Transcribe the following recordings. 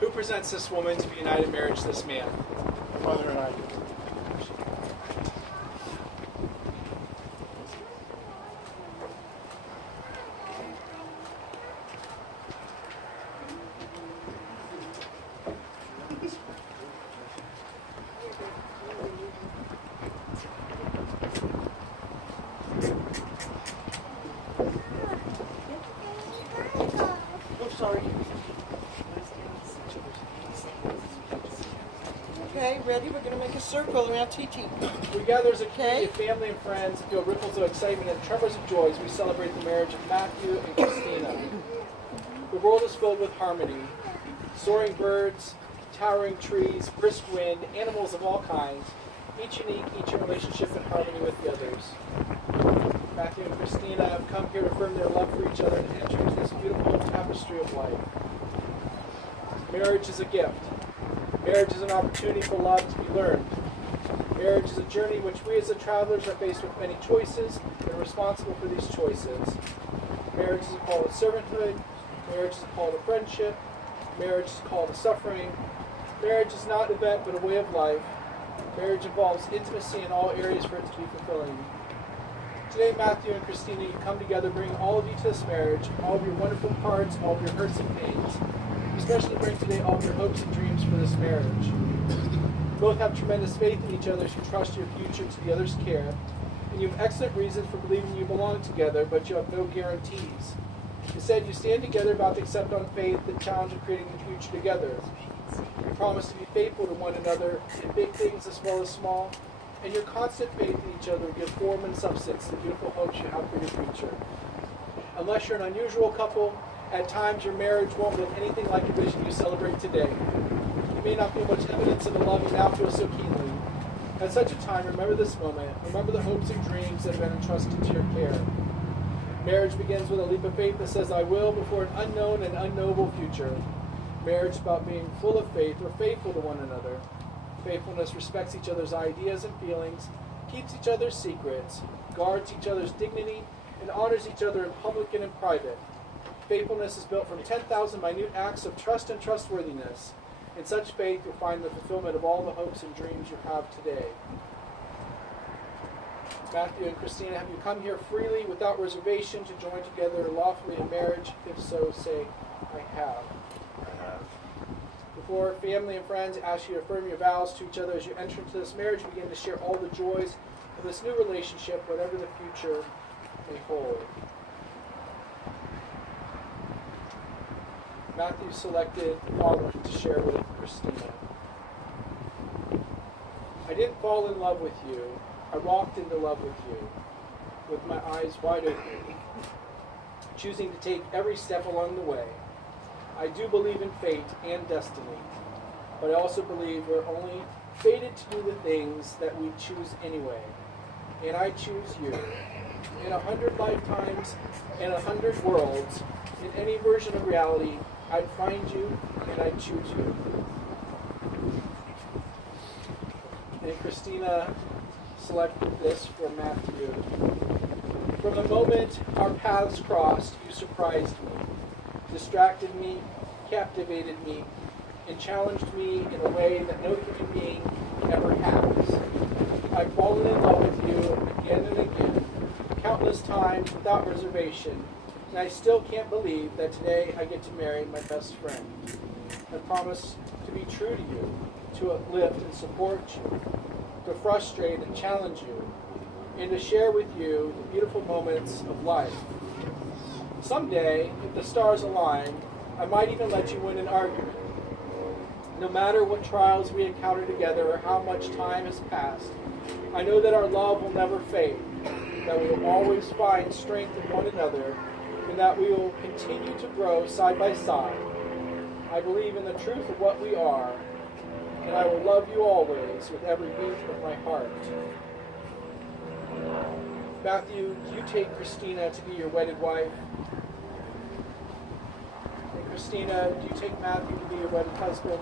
Who presents this woman to be united in marriage to this man? My mother and I do. Oh, sorry. Okay, ready? We're going to make a circle around TT. We gather as a community of family and friends and feel ripples of excitement and tremors of joy as we celebrate the marriage of Matthew and Christina. The world is filled with harmony. Soaring birds, towering trees, brisk wind, animals of all kinds, each unique, each in relationship and harmony with the others. Matthew and Christina have come here to affirm their love for each other and enter into this beautiful tapestry of life. Marriage is a gift. Marriage is an opportunity for love to be learned. Marriage is a journey in which we as the travelers are faced with many choices and are responsible for these choices. Marriage is a call to servanthood. Marriage is a call to friendship. Marriage is a call to suffering. Marriage is not an event but a way of life. Marriage involves intimacy in all areas for it to be fulfilling. Today, Matthew and Christina, you come together, bring all of you to this marriage, all of your wonderful parts, all of your hurts and pains. Especially bring today all of your hopes and dreams for this marriage. You both have tremendous faith in each other as you trust your future to the other's care, and you have excellent reasons for believing you belong together, but you have no guarantees. Instead, you stand together about to accept on faith the challenge of creating a future together. You promise to be faithful to one another in big things as well as small, and your constant faith in each other will give form and substance to the beautiful hopes you have for your future. Unless you're an unusual couple, at times your marriage won't look anything like the vision you celebrate today. You may not feel much evidence of the love you now feel so keenly. At such a time, remember this moment. Remember the hopes and dreams that have been entrusted to your care. Marriage begins with a leap of faith that says, I will, before an unknown and unknowable future. Marriage is about being full of faith or faithful to one another. Faithfulness respects each other's ideas and feelings, keeps each other's secrets, guards each other's dignity, and honors each other in public and in private. Faithfulness is built from 10,000 minute acts of trust and trustworthiness. In such faith, you'll find the fulfillment of all the hopes and dreams you have today. Matthew and Christina, have you come here freely, without reservation, to join together lawfully in marriage? If so, say, I have. Before family and friends ask you to affirm your vows to each other as you enter into this marriage, begin to share all the joys of this new relationship, whatever the future may hold. Matthew selected the following to share with Christina. I didn't fall in love with you. I walked into love with you, with my eyes wide open, choosing to take every step along the way. I do believe in fate and destiny, but I also believe we're only fated to do the things that we choose anyway. And I choose you. In 100 lifetimes, in 100 worlds, in any version of reality, I'd find you and I'd choose you. And Christina selected this for Matthew. From the moment our paths crossed, you surprised me, distracted me, captivated me, and challenged me in a way that no human being ever has. I've fallen in love with you again and again, countless times without reservation, and I still can't believe that today I get to marry my best friend. I promise to be true to you, to uplift and support you, to frustrate and challenge you, and to share with you the beautiful moments of life. Someday, if the stars align, I might even let you win an argument. No matter what trials we encounter together or how much time has passed, I know that our love will never fade, that we will always find strength in one another, and that we will continue to grow side by side. I believe in the truth of what we are, and I will love you always with every beat of my heart. Matthew, do you take Christina to be your wedded wife? And Christina, do you take Matthew to be your wedded husband?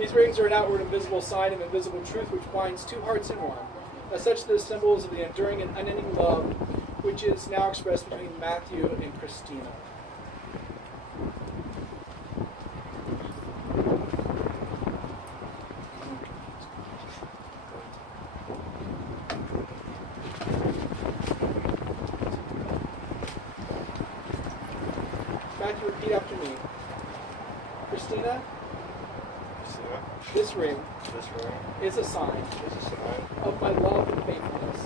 These rings are an outward and visible sign of invisible truth which binds two hearts in one. As such, they're symbols of the enduring and unending love which is now expressed between Matthew and Christina. Matthew, repeat after me. Christina, this ring is a sign of my love and faithfulness.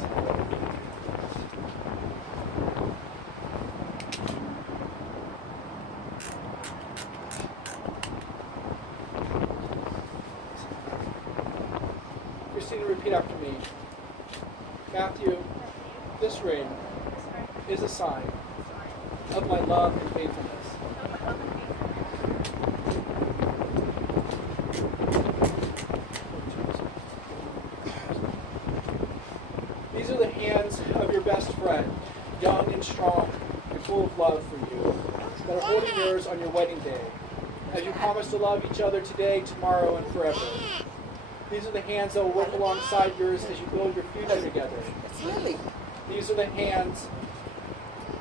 Christina, repeat after me. Matthew, this ring is a sign of my love and faithfulness. These are the hands of your best friend, young and strong and full of love for you, that are holding yours on your wedding day, as you promise to love each other today, tomorrow, and forever. These are the hands that will work alongside yours as you build your future together. These are the hands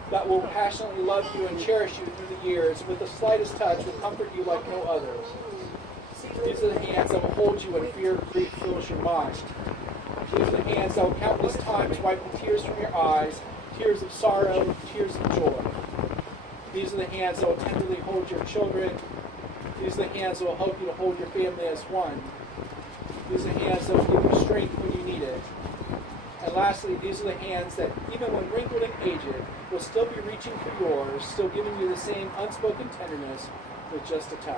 that will passionately love you and cherish you through the years, and with the slightest touch will comfort you like no others. These are the hands that will hold you when fear and grief fills your mind. These are the hands that will countless times wipe the tears from your eyes, tears of sorrow, tears of joy. These are the hands that will tenderly hold your children. These are the hands that will help you to hold your family as one. These are the hands that will give you strength when you need it. And lastly, these are the hands that, even when wrinkled and aged, will still be reaching for yours, still giving you the same unspoken tenderness with just a touch.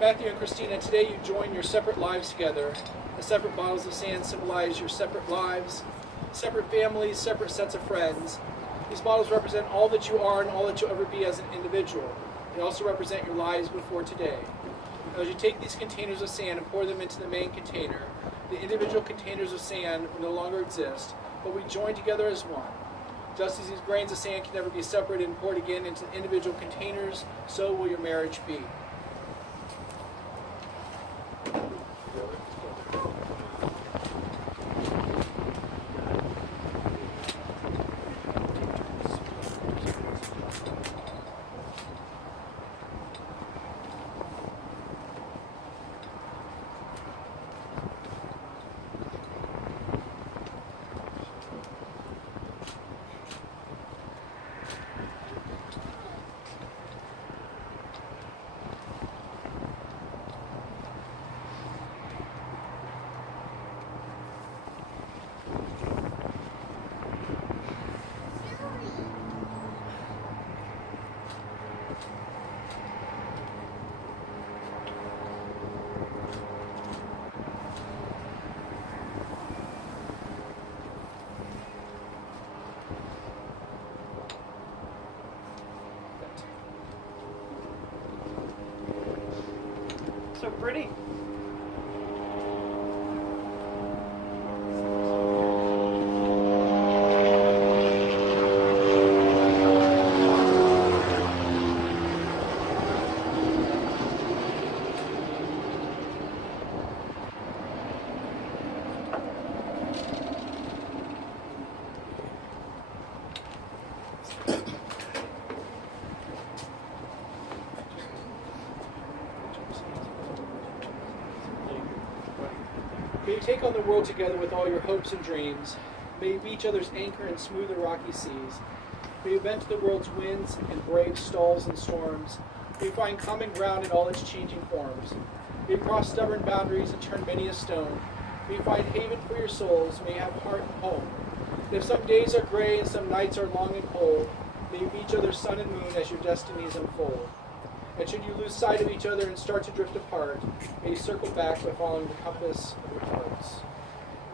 Matthew and Christina, today you join your separate lives together. The separate bottles of sand symbolize your separate lives, separate families, separate sets of friends. These bottles represent all that you are and all that you'll ever be as an individual. They also represent your lives before today. Now, as you take these containers of sand and pour them into the main container, the individual containers of sand will no longer exist, but we join together as one. Just as these grains of sand can never be separated and poured again into individual containers, so will your marriage be. So pretty. May you take on the world together with all your hopes and dreams. May you be each other's anchor in smooth and rocky seas. May you bend to the world's winds and brave stalls and storms. May you find common ground in all its changing forms. May you cross stubborn boundaries and turn many a stone. May you find haven for your souls. May you have heart and home. And if some days are gray and some nights are long and cold, may you be each other's sun and moon as your destinies unfold. And should you lose sight of each other and start to drift apart, may you circle back by following the compass of your hearts.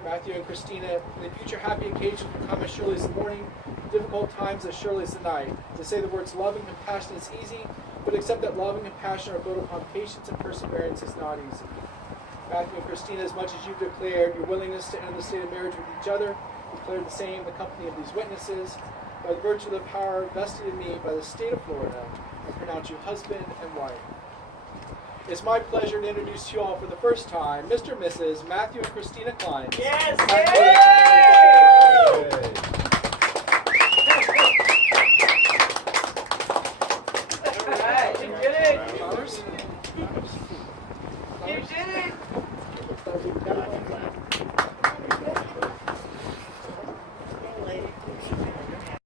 Matthew and Christina, in the future happy occasions will come as surely as the morning, difficult times as surely as the night. To say the words love and compassion is easy, but accept that love and compassion are built upon patience and perseverance is not easy. Matthew and Christina, as much as you've declared your willingness to enter the state of marriage with each other, declare the same in the company of these witnesses. By the virtue of the power vested in me by the state of Florida, I pronounce you husband and wife. It's my pleasure to introduce to you all for the first time, Mr. and Mrs. Matthew and Christina Klein. Yes! Matthew- Yay! Yay.